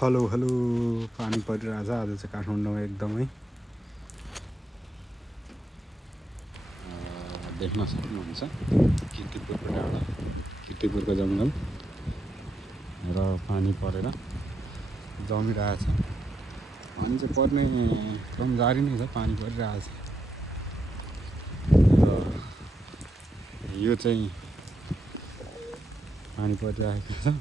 Hello hello पानी परिरहेछ आज चाहिँ काठमाडौँमा एकदमै देख्न सक्नुहुन्छ किर्तिपुरको डाँडा किर्तिपुरको जङ्गल र पानी परेर जमिरहेछ। पानी चाहिँ पर्ने क्रम जारी नै छ, पानी परिरहेछ। र यो चाहिँ पानी परिरहेको छ।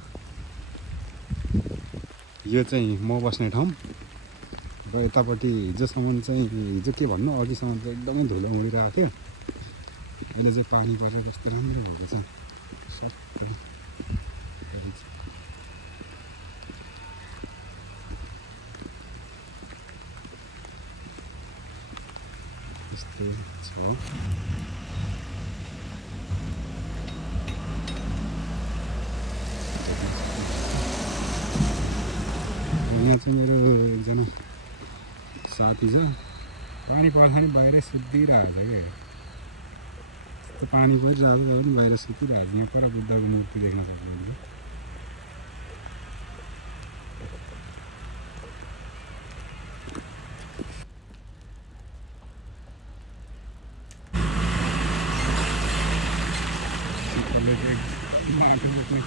यो चाहिँ म बस्ने ठाउँ र यतापट्टि हिजोसम्म चाहिँ हिजो के भन्नु अघिसम्म चाहिँ एकदमै धुलो उडिरहेको थियो। अहिले चाहिँ पानी परेर कस्तो राम्रो भएको छ सबै। यस्तो छ। यहाँ चाहिँ मेरो एकजना साथी छ, पानी पर्दा पनि बाहिरै सुतिरहेको छ क्या। यस्तो पानी परिरहेको छ पनि बाहिर सुतिरहेको छ। यहाँ पर बुद्धको मूर्ति देख्न सक्नुहुन्छ। माटो बोक्ने